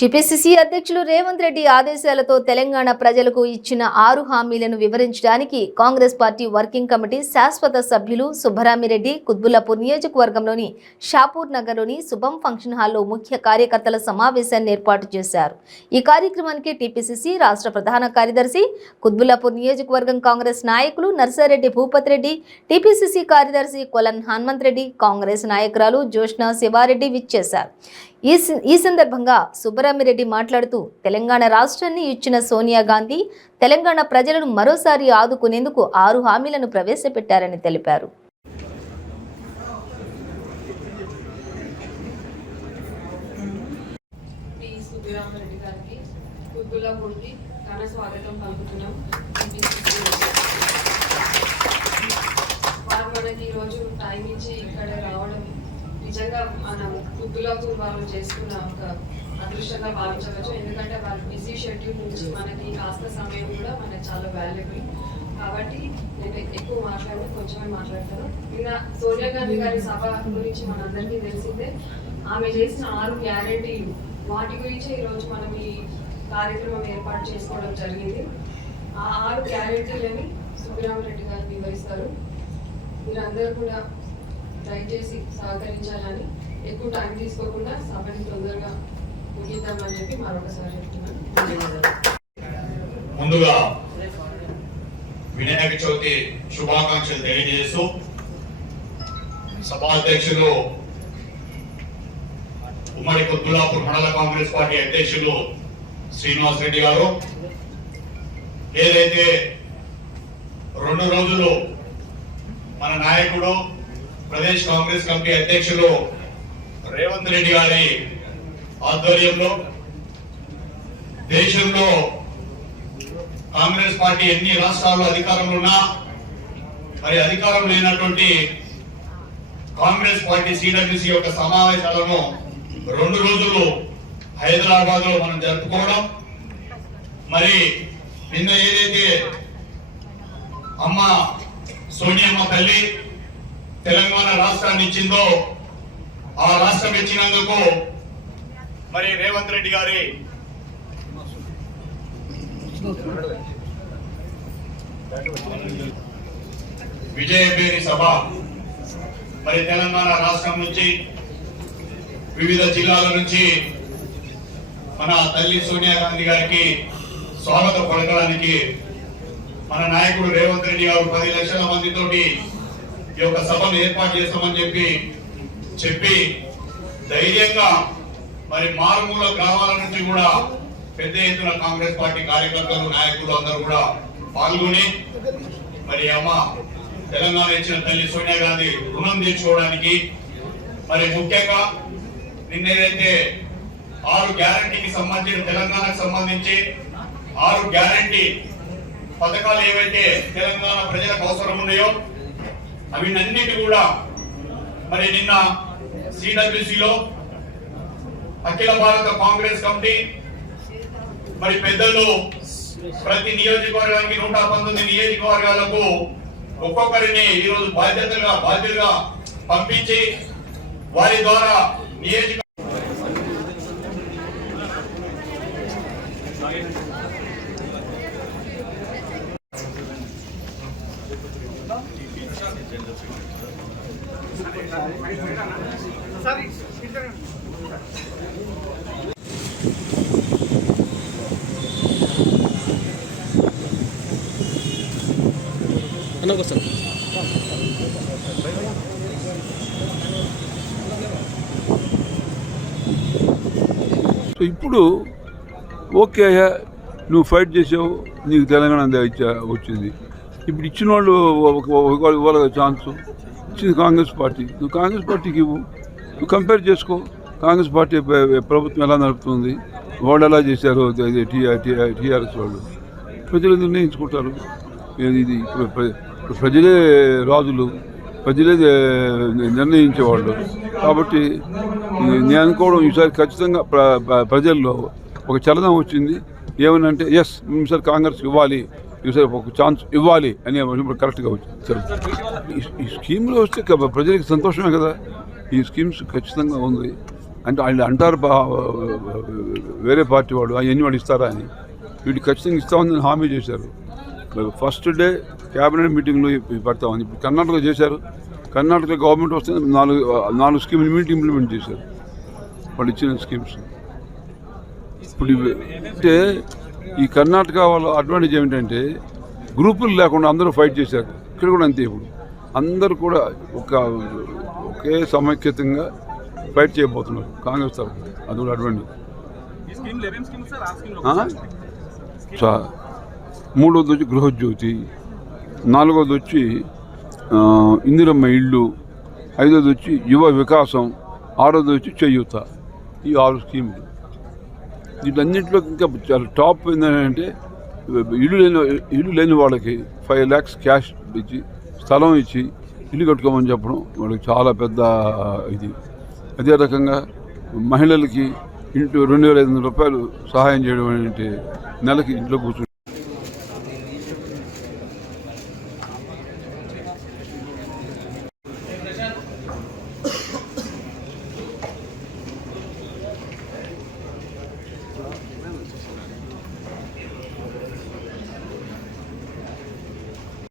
TPCC అధ్యక్షులు రేవంత్ రెడ్డి ఆదేశాలతో తెలంగాణ ప్రజలకు ఇచ్చిన 6 హామీలను వివరించడానికి కాంగ్రెస్ పార్టీ వర్కింగ్ కమిటీ శాశ్వత సభ్యులు సుబ్బరామిరెడ్డి కుత్బుల్లాపూర్ నియోజకవర్గంలోని షాపూర్ నగర్లోని శుభం ఫంక్షన్ హాల్లో ముఖ్య కార్యకర్తల సమావేశాన్ని ఏర్పాటు చేశారు. ఈ కార్యక్రమానికి టీపీసీసీ రాష్ట్ర ప్రధాన కార్యదర్శి కుత్బుల్లాపూర్ నియోజకవర్గం కాంగ్రెస్ నాయకులు నర్సారెడ్డి భూపత్ రెడ్డి, టీపీసీసీ కార్యదర్శి కొలన్ హనుమంత్ రెడ్డి, కాంగ్రెస్ నాయకురాలు జోష్నా శివారెడ్డి విచ్చేశారు. ఈ సందర్భంగా సుబ్బరామిరెడ్డి మాట్లాడుతూ తెలంగాణ రాష్ట్రాన్ని ఇచ్చిన సోనియా గాంధీ తెలంగాణ ప్రజలను మరోసారి ఆదుకునేందుకు 6 హామీలను ప్రవేశపెట్టారని తెలిపారు. నిజంగా మనం కుత్బుల్లాపూర్ వాళ్ళు చేసుకున్న ఒక అదృష్టంగా భావించవచ్చు. ఎందుకంటే వాళ్ళు బిజీ షెడ్యూల్ నుంచి మనకి కాస్త సమయం కూడా మనకి చాలా వాల్యుబుల్. కాబట్టి నేను ఎక్కువ మాట్లాడితే కొంచెమే మాట్లాడతాను. నిన్న సోనియా గాంధీ గారి సభ గురించి మనందరికీ తెలిసిందే. ఆమె చేసిన 6 గ్యారెంటీలు, వాటి గురించి ఈరోజు మనం ఈ కార్యక్రమం ఏర్పాటు చేసుకోవడం జరిగింది. ఆ 6 గ్యారెంటీలని సుబ్బరామిరెడ్డి గారు వివరిస్తారు. మీరందరూ కూడా దయచేసి సహకరించాలని, ఎక్కువ టైం తీసుకోకుండా సభని తొందరగా ముగిద్దామని చెప్పి మరొకసారి చెప్తున్నాను. ముందుగా వినాయక చవితి శుభాకాంక్షలు తెలియజేస్తూ సభాధ్యక్షులు ఉమ్మడి కుత్బుల్లాపూర్ మండల కాంగ్రెస్ పార్టీ అధ్యక్షులు శ్రీనివాస్ రెడ్డి గారు ఏదైతే 2 రోజులు మన నాయకుడు ప్రదేశ్ కాంగ్రెస్ కమిటీ అధ్యక్షులు రేవంత్ రెడ్డి గారి ఆధ్వర్యంలో దేశంలో కాంగ్రెస్ పార్టీ ఎన్ని రాష్ట్రాల్లో అధికారంలో ఉన్నా మరి అధికారం లేనటువంటి కాంగ్రెస్ పార్టీ సిడబ్ల్యూసి యొక్క సమావేశాలను 2 రోజులు హైదరాబాద్ లో మనం జరుపుకోవడం, మరి నిన్న ఏదైతే అమ్మ సోనియమ్మ తల్లి తెలంగాణ రాష్ట్రాన్ని ఇచ్చిందో ఆ రాష్ట్రం ఇచ్చినందుకు మరి రేవంత్ రెడ్డి గారి విజయభేరి సభ మరి తెలంగాణ రాష్ట్రం నుంచి వివిధ జిల్లాల నుంచి మన తల్లి సోనియా గాంధీ గారికి స్వాగతం పలకడానికి మన నాయకుడు రేవంత్ రెడ్డి గారు 10 లక్షల మందితోటి ఈ యొక్క సభను ఏర్పాటు చేస్తామని చెప్పి ధైర్యంగా మరి మారుమూల గ్రామాల నుంచి కూడా పెద్ద ఎత్తున కాంగ్రెస్ పార్టీ కార్యకర్తలు, నాయకులు అందరూ కూడా పాల్గొని మరి అమ్మ తెలంగాణ ఇచ్చిన తల్లి సోనియా గాంధీ రుణం తీర్చుకోవడానికి మరి ముఖ్యంగా నిన్నేదైతే 6 గ్యారంటీకి సంబంధించిన తెలంగాణకు సంబంధించి 6 గ్యారంటీ పథకాలు ఏవైతే తెలంగాణ ప్రజలకు అవసరం ఉన్నాయో అవినన్నిటి కూడా మరి నిన్న సిడబ్ల్యూసిలో అఖిల భారత కాంగ్రెస్ కమిటీ మరి పెద్దలు ప్రతి నియోజకవర్గానికి 119 నియోజకవర్గాలకు ఒక్కొక్కరిని ఈరోజు బాధ్యులుగా పంపించి వారి ద్వారా నియోజక ఇప్పుడు ఓకే నువ్వు ఫైట్ చేసావు, నీకు తెలంగాణ వచ్చింది. ఇప్పుడు ఇచ్చిన వాళ్ళు ఇవ్వాలి ఛాన్స్ ఇచ్చింది కాంగ్రెస్ పార్టీ. నువ్వు కాంగ్రెస్ పార్టీకి ఇవ్వు, నువ్వు కంపేర్ చేసుకో. కాంగ్రెస్ పార్టీ ప్రభుత్వం ఎలా నడుపుతుంది, వాళ్ళు ఎలా చేశారు, టీఆర్ఎస్ వాళ్ళు. ప్రజలు నిర్ణయించుకుంటారు. ఇది ఇప్పుడు ప్రజలే రాజులు, ప్రజలే నిర్ణయించేవాళ్ళు. కాబట్టి నేను అనుకోవడం ఈసారి ఖచ్చితంగా ప్రజల్లో ఒక చలనం వచ్చింది. ఏమనంటే ఎస్ ఈసారి కాంగ్రెస్ ఇవ్వాలి, ఈసారి ఒక ఛాన్స్ ఇవ్వాలి అని కరెక్ట్గా వచ్చింది. ఈ స్కీమ్లో వస్తే ప్రజలకు సంతోషమే కదా. ఈ స్కీమ్స్ ఖచ్చితంగా ఉంది. అంటే వాళ్ళు అంటారు వేరే పార్టీ వాడు అవన్నీ వాడు ఇస్తారా అని. వీటి ఖచ్చితంగా ఇస్తామని హామీ చేశారు. ఫస్ట్ డే క్యాబినెట్ మీటింగ్లో పెడతామని. ఇప్పుడు కర్ణాటక చేశారు. కర్ణాటక గవర్నమెంట్ వస్తే నాలుగు స్కీమ్లు ఇంప్లిమెంట్ చేశారు వాళ్ళు ఇచ్చిన స్కీమ్స్. ఇప్పుడు అంటే ఈ కర్ణాటక వాళ్ళ అడ్వాంటేజ్ ఏమిటంటే గ్రూపులు లేకుండా అందరూ ఫైట్ చేశారు. ఇక్కడ కూడా అంతే. ఇప్పుడు అందరూ కూడా ఒకే సమైక్యతంగా ఫైట్ చేయబోతున్నారు కాంగ్రెస్ తరఫున. అది కూడా అడ్వాంటేజ్. మూడోది వచ్చి గృహజ్యోతి, నాలుగోది వచ్చి ఇందిరమ్మ ఇళ్ళు, ఐదోది వచ్చి యువ వికాసం, ఆరోది వచ్చి చేయూత. ఈ 6 స్కీములు. వీటన్నింటిలో ఇంకా చాలా టాప్ ఏంటంటే ఇల్లు లేని వాళ్ళకి 5 lakhs క్యాష్ ఇచ్చి స్థలం ఇచ్చి ఇల్లు కట్టుకోమని చెప్పడం వాళ్ళకి చాలా పెద్ద ఇది. అదే రకంగా మహిళలకి ఇంట్లో 2,500 రూపాయలు సహాయం చేయడం అంటే నెలకి ఇంట్లో కూర్చుని